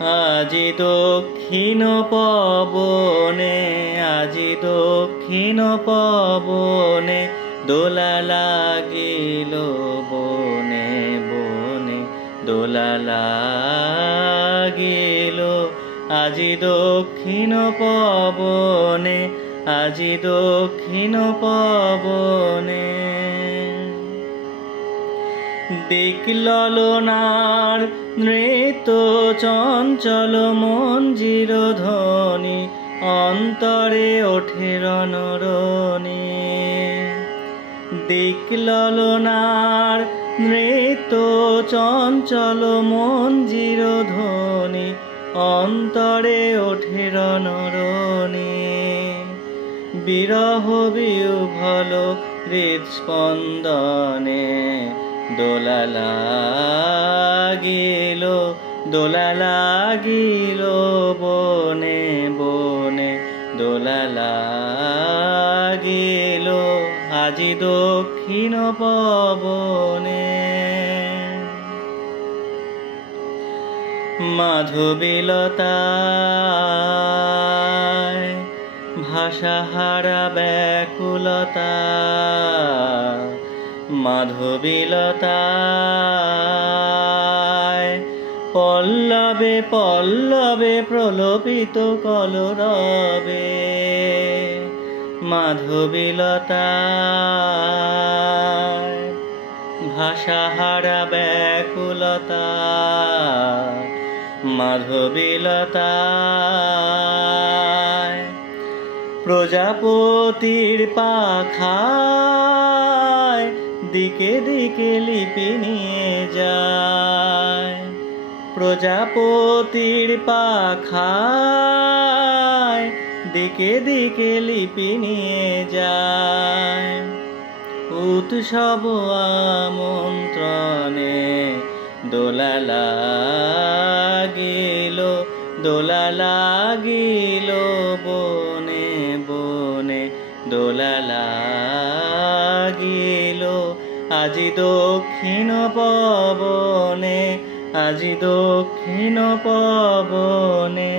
আজি দক্ষিণ পবনে, আজি দক্ষিণ পবনে, দোলা লাগিল বনে বনে, দোলা লাগিল। আজি দক্ষিণ পবনে, আজি দক্ষিণ পবনে। দিকললনার নৃত্য চঞ্চল মঞ্জির ধ্বনি, অন্তরে ওঠে রণরণি। দিকললনার নৃত্য চঞ্চল মঞ্জির ধ্বনি, অন্তরে ওঠে রণরণি। বিরহ বিহ্বল হৃৎস্পন্দনে, দোলা লাগিল, দোলা লাগিল বনে বনে, দোলা লাগিল। আজি দক্ষিণ পবনে। মাধবীলতায় ভাষাহারা ব্যাকুলতা, মাধবীলতায় পল্লবে পল্লবে প্রলোপিত কলরবে। মাধবীলতায় ভাষাহারা ব্যাকুলতা, মাধবীলতায় প্রজাপতির পাখায় দিকে দিকে লিপি নিয়ে যায়। প্রজাপতির পাখায় দিকে দিকে লিপি নিয়ে যায়। উৎসব আমন্ত্রণে দোলা লাগিল, দোলা লাগিল বনে বনে, দোলা লাগিল। আজি দক্ষিণ পবনে, আজি দক্ষিণ পবনে।